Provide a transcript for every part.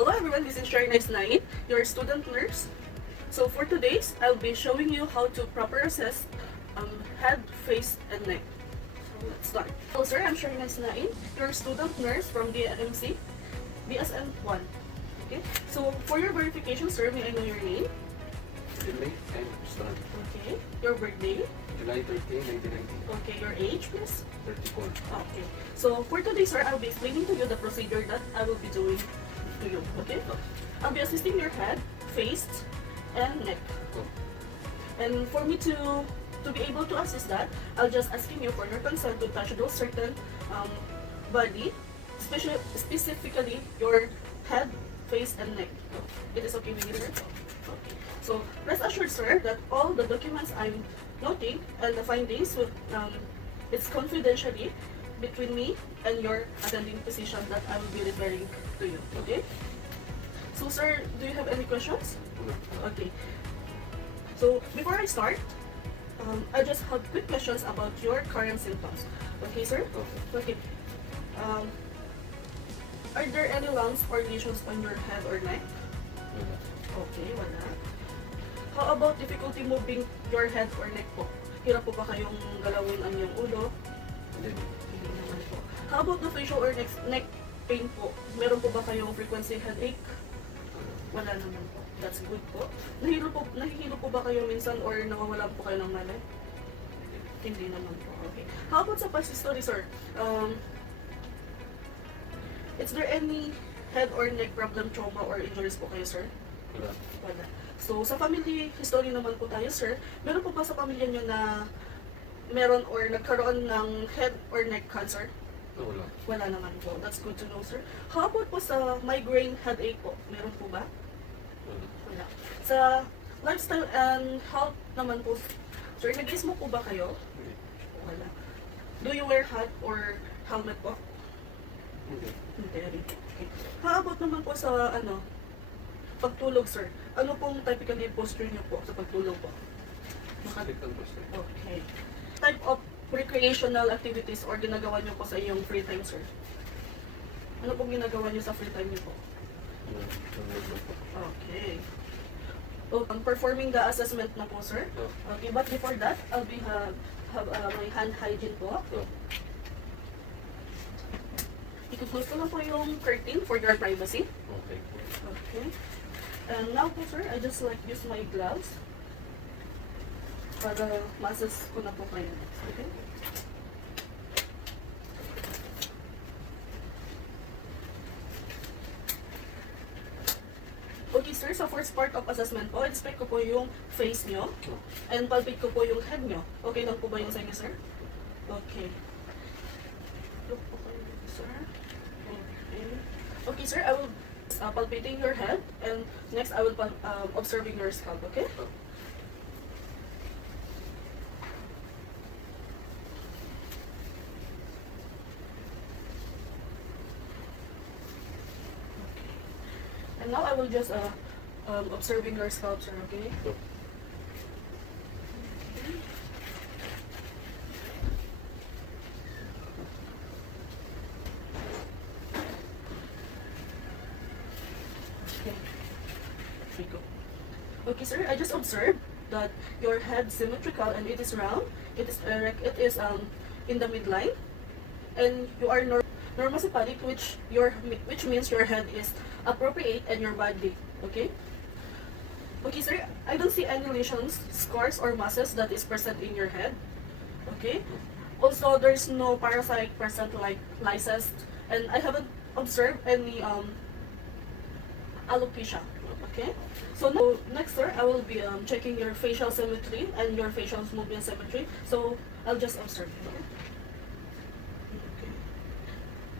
Hello everyone, this is Sherry9, your student nurse. So for today's, I'll be showing you how to proper assess head, face, and neck. So let's start. Hello sir, I'm Sherry9, your student nurse from DMC, BSN1. Okay, so for your verification sir, may I know your name? Finlay and Strand. Okay, your birthday? July 13, 1990. Okay, your age please? 34. Okay, so for today sir, I'll be explaining to you the procedure that I will be doing to you. Okay, I'll be assisting your head, face, and neck. Oh. And for me to be able to assist that, I'll just asking you for your consent to touch those certain body, specifically your head, face, and neck. It is okay with you, sir? Okay. So rest assured, sir, that all the documents I'm noting and the findings will it's confidentially between me and your attending physician that I will be referring to you. Okay? So, sir, do you have any questions? Okay. So before I start, I just have quick questions about your current symptoms. Okay, sir? Okay. Are there any lumps or lesions on your head or neck? Okay, wala. How about difficulty moving your head or neck po? Hirap po ba kayong galawin ang iyong ulo? Hindi. Hindi naman po. How about the facial or neck pain po? Meron po ba kayong frequency headache? Wala naman po. That's good po. Nahihilo po ba kayo minsan or nawawalan po kayo ng malay? Hindi naman po. Okay. How about sa past history, sir? Is there any head or neck problem, trauma, or injuries po kayo, sir? Wala. Wala. So, sa family history naman po tayo, sir. Meron po ba sa pamilya nyo na meron or nagkaroon ng head or neck cancer? Wala. Wala naman po. That's good to know, sir. How about po sa migraine headache po? Meron po ba? Wala. Wala. Sa lifestyle and health naman po, sir, nag-smoke po ba kayo? Hindi. Wala. Do you wear hat or helmet po? Hindi. Hindi. Okay. How about naman po sa pagtulog, sir? Ano pong typically posture niyo po sa pagtulog po? Sakit ang gusto. Okay. Type of recreational activities or ginagawa niyo po sa iyong free time, sir? Ano pong ginagawa niyo sa free time niyo po? Okay. So, performing the assessment na po, sir. Okay, but before that, I'll be have my hand hygiene po. I-close ko lang po yung curtain for your privacy. Okay. Okay. And now po, sir, I just like use my gloves para ma-assess ko na po kayo. Okay? Okay, sir, sa first part of assessment po, inspect ko po yung face nyo and palpate ko po yung head nyo. Okay lang po ba yung sa inyo, sir? Okay. Look po kayo dito, sir. Okay. Okay, sir, I will palpating your head and next I will observing your scalp, okay? And now I will just observing your scalp, sir, okay? Okay, sir, I just observed that your head is symmetrical and it is round, it is erect, it is in the midline, and you are normocephalic, which means your head is appropriate and your body, okay? Okay, sir, I don't see any lesions, scars, or masses that is present in your head, okay? Also, there's no parasite present like lysis, and I haven't observed any alopecia. Okay, so now, next, sir, I will be checking your facial symmetry and your facial movement symmetry. So I'll just observe.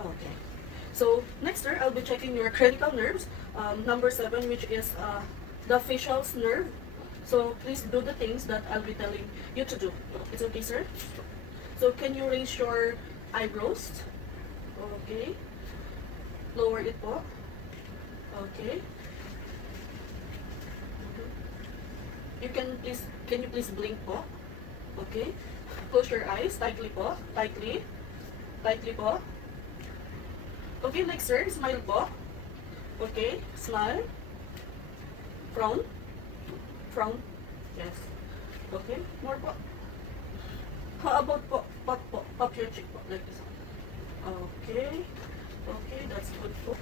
Okay. So next, sir, I'll be checking your cranial nerves, number 7, which is the facial nerve. So please do the things that I'll be telling you to do. It's okay, sir. So can you raise your eyebrows? Okay. Lower it po. Okay. Can you please blink po? Okay. Close your eyes tightly po. Tightly po. Okay, next, sir, smile po. Okay, smile. Frown. Frown. Yes. Okay, more po. How about po, pop po, pop your cheek po, like this. Okay. Okay, that's good po.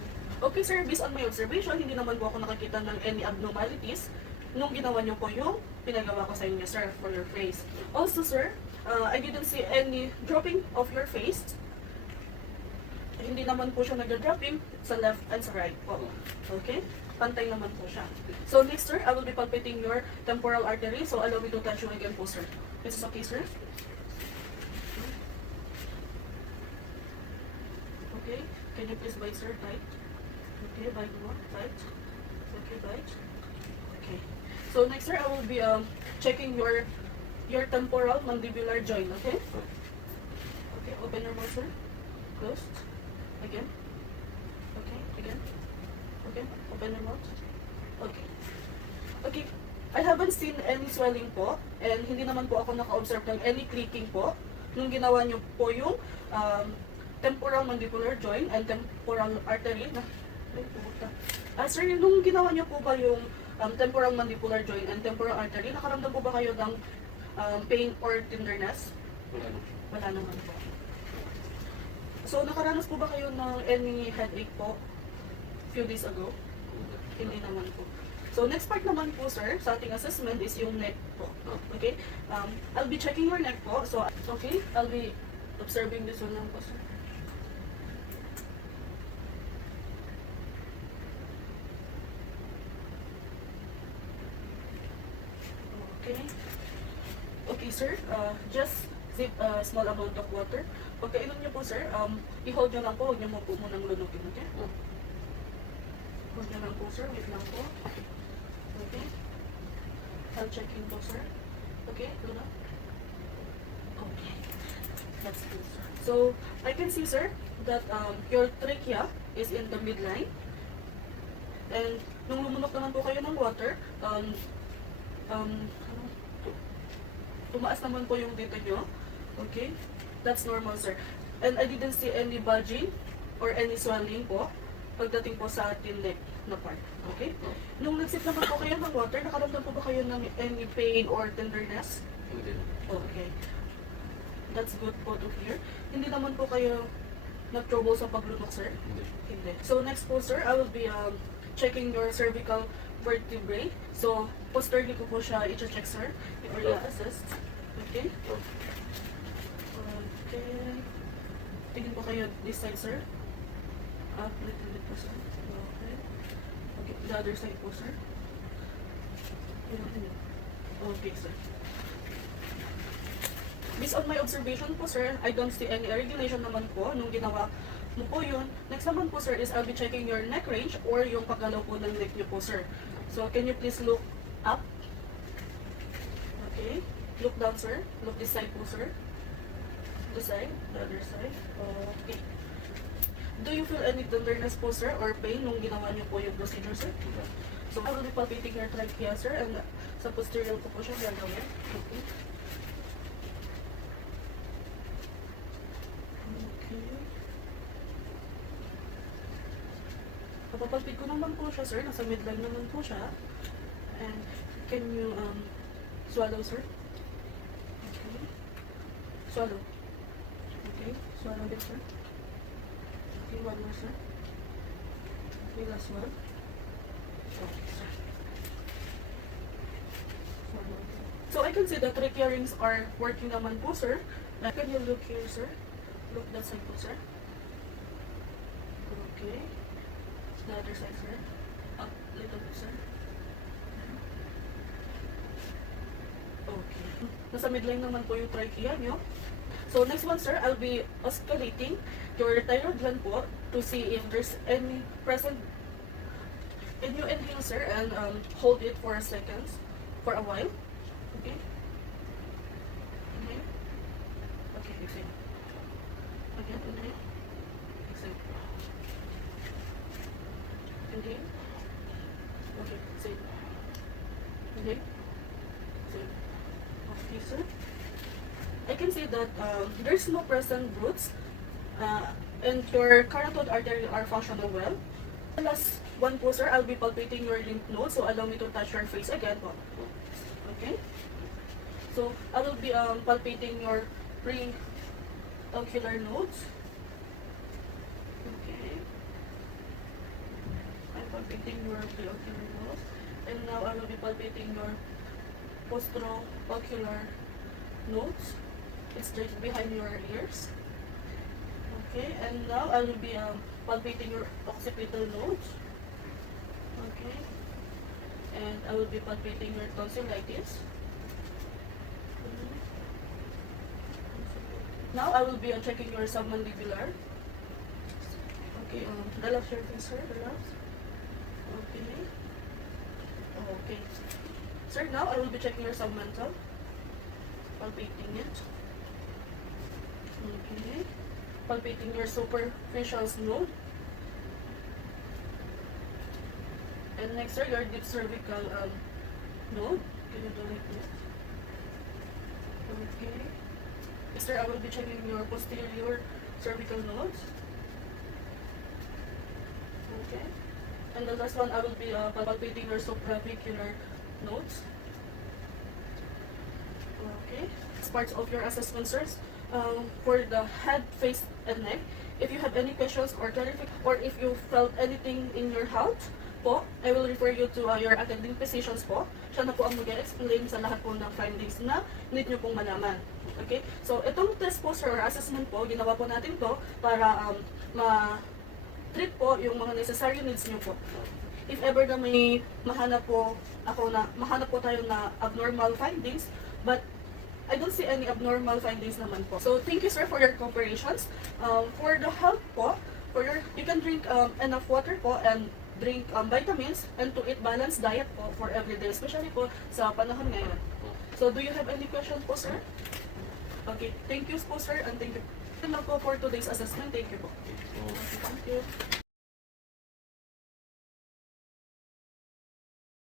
Okay sir, based on my observation, hindi naman po ako nakakita ng any abnormalities nung ginawa niyo po yung pinagawa ko sa inyo sir for your face. Also sir, I didn't see any dropping of your face. Hindi naman po siya nag-dropping sa left and sa right po. Okay? Pantay naman po siya. So next sir, I will be palpating your temporal artery. So allow me to touch you again po sir. Is this okay sir? Okay, can you please bite sir, tight? Okay, bite more, tight. Okay, bite. Okay. So next sir, I will be checking your temporal mandibular joint, okay? Okay, open your mouth sir. Closed. Again. Okay, again. Okay, open your mouth. Okay. Okay, I haven't seen any swelling po, and hindi naman po ako naka-observe ng any creaking po nung ginawa niyo po yung temporal mandibular joint and temporal artery na sir, nung ginawa niyo po ba yung temporal mandibular joint and temporal artery, nakaramdam po ba kayo ng pain or tenderness? Wala na. Wala naman po. So, nakaranas po ba kayo ng any headache po few days ago? Hindi naman po. So, next part naman po, sir, sa ating assessment is yung neck po. Okay? I'll be checking your neck po. So, okay? I'll be observing this one lang po, sir. Okay. Okay, sir. Just sip a small amount of water. Pagkainom niyo po, sir, i-hold niyo lang po. Huwag niyo mo po munang lunogin, okay? Hold niyo lang po, sir. Wait lang po. Okay. I'll check in po, sir. Okay, Luna? Okay. That's good, sir. So, I can see, sir, that your trachea is in the midline. And nung lumunok naman po kayo ng water, tumaas naman po yung dito nyo. Okay? That's normal, sir. And I didn't see any bulging or any swelling po pagdating po sa ating neck na part. Okay? Nung nagsip naman po kayo ng water, nakaramdam po ba kayo ng any pain or tenderness? Hindi. Okay. That's good po to hear. Hindi naman po kayo nag-trouble sa paglunok, sir? Hindi. Hindi. So next po, sir, I will be checking your cervical vertebrae. So, posteriorly ko po siya i-check, sir. Or i-assist. Okay? Okay. Tingin po kayo this side, sir. Up, little bit po, sir. Okay. Okay, the other side po, sir. Okay, sir. Based on my observation po, sir, I don't see any irrigation naman po nung ginawa mo po yun. Next naman po, sir, is I'll be checking your neck range or yung paggalaw po ng neck niyo po, sir. So, can you please look up? Okay. Look down, sir. Look this side po, sir. This side, the other side. Okay. Do you feel any tenderness po, sir, or pain nung ginawa niyo po yung procedure, sir? So, I will be palpating your trachea, sir, and sa posterior ko po siya gagawin. Okay. Okay. Papapalpit ko naman po siya, sir. Nasa midline naman po siya. And can you swallow, sir? Okay. Swallow. Okay. Swallow it, sir. Okay, one more, sir. Okay, last one. Okay, sir. Swallow it. So I can see the trachea rings are working naman po, sir. Can you look here, sir? Look that side po, sir. Okay. The other side, sir. Up little bit, sir. Okay. Nasa midline naman po yung trachea nyo. So next one, sir, I'll be osculating your thyroid gland po to see if there's any present. Can you inhale, sir, and hold it for a second, for a while? Okay. Inhale. Okay, exhale. Again, inhale. Exhale. Inhale. Okay, exhale. Inhale. Exhale. Okay, sir. I can see that there's no present roots and your carotid artery are functional well. The last one po, sir, I'll be palpating your lymph nodes. So allow me to touch your face again po. Okay? So I will be palpating your pre-ocular nodes. Okay. I'm palpating your pre-ocular nodes. And now I will be palpating your postero-ocular nodes. It's just behind your ears. Okay, and now I will be palpating your occipital nodes. Okay, and I will be palpating your tonsillitis. Now I will be checking your submandibular. Okay, relax your face, sir. Relax. Okay. Okay. Sir, now I will be checking your submental. Palpating it. Okay. Palpating your superficial node. And next, sir, your deep cervical node. Can you do like this? Okay. Next, sir, I will be checking your posterior cervical nodes. Okay. And the last one, I will be palpating your supravicular nodes. Okay. As parts of your assessment, sirs, for the head, face, and neck, if you have any questions or or if you felt anything in your health po, I will refer you to your attending physicians po. Siya na po ang mag-explain sa lahat po ng findings na need nyo pong malaman. Okay? So, itong test po, sir, or assessment po, ginawa po natin to para ma-treat po yung mga necessary needs nyo po. If ever na may mahanap po tayo na abnormal findings, but I don't see any abnormal findings naman po. So, thank you, sir, for your cooperations. For the health po, you can drink enough water po and drink vitamins and to eat balanced diet po for everyday, especially po sa panahon ngayon. So, do you have any questions po, sir? Okay, thank you po, sir, and thank you. Yun lang po for today's assessment. Thank you po. Okay, thank you.